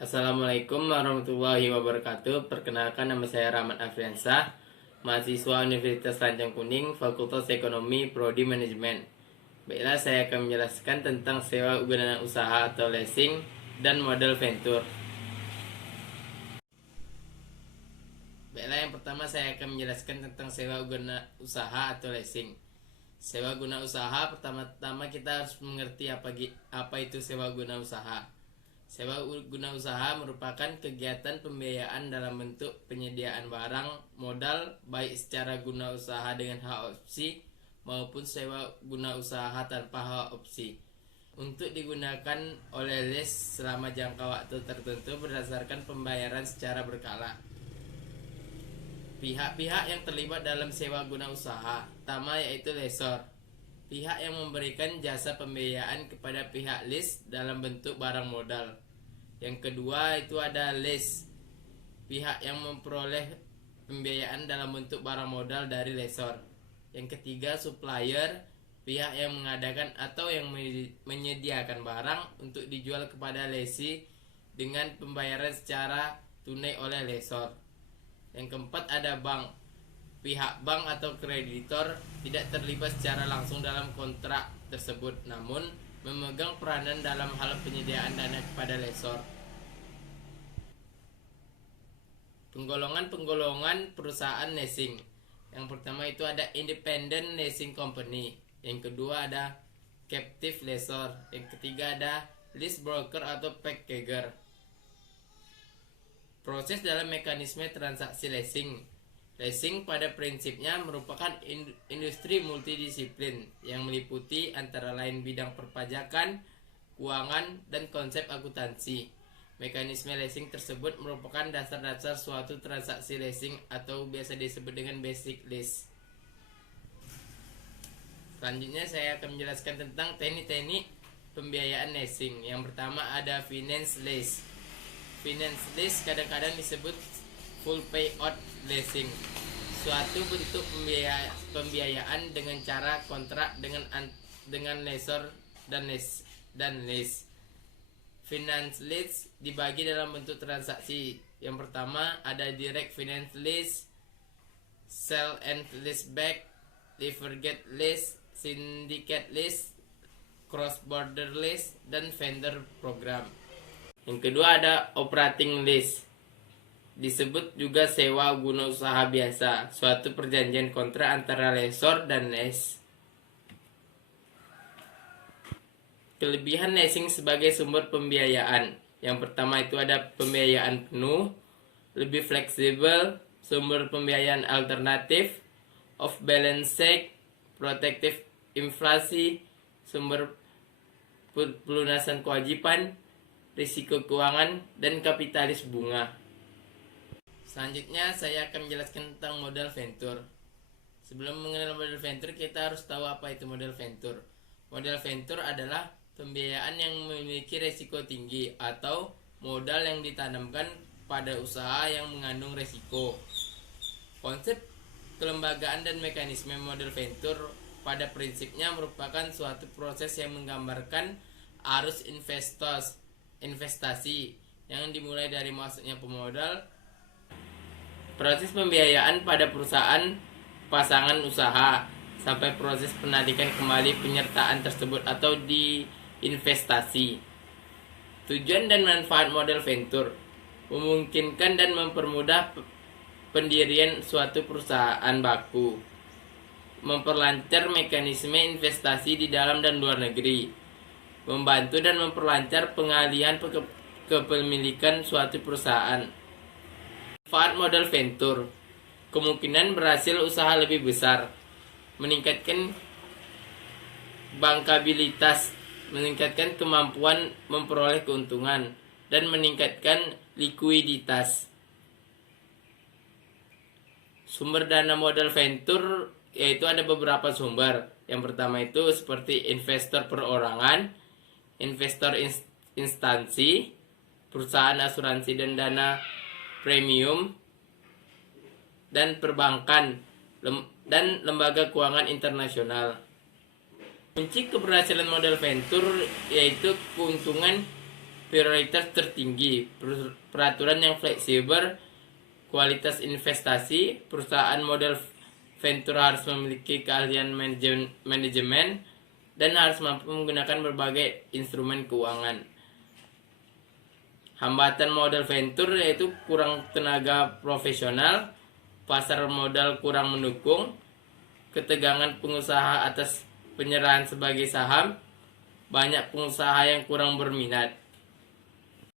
Assalamualaikum warahmatullahi wabarakatuh. Perkenalkan, nama saya Rahmat Afriansah, mahasiswa Universitas Ranjang Kuning, Fakultas Ekonomi, Prodi Manajemen. Baiklah, saya akan menjelaskan tentang sewa guna usaha atau leasing dan model venture. Baiklah, yang pertama saya akan menjelaskan tentang sewa guna usaha atau leasing. Sewa guna usaha, pertama-tama kita harus mengerti apa itu sewa guna usaha. Sewa guna usaha merupakan kegiatan pembiayaan dalam bentuk penyediaan barang modal baik secara guna usaha dengan hak opsi maupun sewa guna usaha tanpa hak opsi untuk digunakan oleh lease selama jangka waktu tertentu berdasarkan pembayaran secara berkala. Pihak-pihak yang terlibat dalam sewa guna usaha pertama yaitu lessor, pihak yang memberikan jasa pembiayaan kepada pihak lease dalam bentuk barang modal. Yang kedua itu ada lease, pihak yang memperoleh pembiayaan dalam bentuk barang modal dari lessor. Yang ketiga supplier, pihak yang mengadakan atau yang menyediakan barang untuk dijual kepada lessee dengan pembayaran secara tunai oleh lessor. Yang keempat ada bank, pihak bank atau kreditor tidak terlibat secara langsung dalam kontrak tersebut, namun memegang peranan dalam hal penyediaan dana kepada lessor. Penggolongan perusahaan leasing. Yang pertama itu ada independent leasing company. Yang kedua ada captive lessor. Yang ketiga ada lease broker atau packager. Proses dalam mekanisme transaksi leasing. Leasing pada prinsipnya merupakan industri multidisiplin yang meliputi antara lain bidang perpajakan, keuangan, dan konsep akuntansi. Mekanisme leasing tersebut merupakan dasar-dasar suatu transaksi leasing atau biasa disebut dengan basic lease. Selanjutnya saya akan menjelaskan tentang teknik-teknik pembiayaan leasing. Yang pertama ada finance lease. Finance lease kadang-kadang disebut full payout leasing, suatu bentuk pembiayaan dengan cara kontrak dengan lessor dan lease. Finance lease dibagi dalam bentuk transaksi. Yang pertama ada direct finance lease, sell and lease back, leveraged lease, syndicate lease, cross border lease, dan vendor program. Yang kedua ada operating lease, disebut juga sewa guna usaha biasa, suatu perjanjian kontrak antara lessor dan lease. Kelebihan leasing sebagai sumber pembiayaan. Yang pertama itu ada pembiayaan penuh, lebih fleksibel, sumber pembiayaan alternatif, off balance sheet, protektif inflasi, sumber pelunasan kewajiban, risiko keuangan, dan kapitalis bunga. Selanjutnya saya akan menjelaskan tentang modal venture. Sebelum mengenal modal venture, kita harus tahu apa itu modal venture. Modal venture adalah pembiayaan yang memiliki risiko tinggi atau modal yang ditanamkan pada usaha yang mengandung risiko. Konsep kelembagaan dan mekanisme modal venture pada prinsipnya merupakan suatu proses yang menggambarkan arus investasi yang dimulai dari masuknya pemodal, proses pembiayaan pada perusahaan pasangan usaha, sampai proses penarikan kembali penyertaan tersebut atau diinvestasi. Tujuan dan manfaat modal venture memungkinkan dan mempermudah pendirian suatu perusahaan baku, memperlancar mekanisme investasi di dalam dan luar negeri, membantu dan memperlancar pengalihan kepemilikan suatu perusahaan. Manfaat modal venture: kemungkinan berhasil usaha lebih besar, meningkatkan bankabilitas, meningkatkan kemampuan memperoleh keuntungan, dan meningkatkan likuiditas. Sumber dana modal venture yaitu ada beberapa sumber. Yang pertama itu seperti investor perorangan, investor instansi, perusahaan asuransi dan dana premium, dan perbankan dan lembaga keuangan internasional. Kunci keberhasilan modal venture yaitu keuntungan prioritas tertinggi, peraturan yang fleksibel, kualitas investasi, perusahaan model venture harus memiliki keahlian manajemen dan harus mampu menggunakan berbagai instrumen keuangan. Hambatan modal venture yaitu kurang tenaga profesional, pasar modal kurang mendukung, ketegangan pengusaha atas penyerahan sebagai saham, banyak pengusaha yang kurang berminat.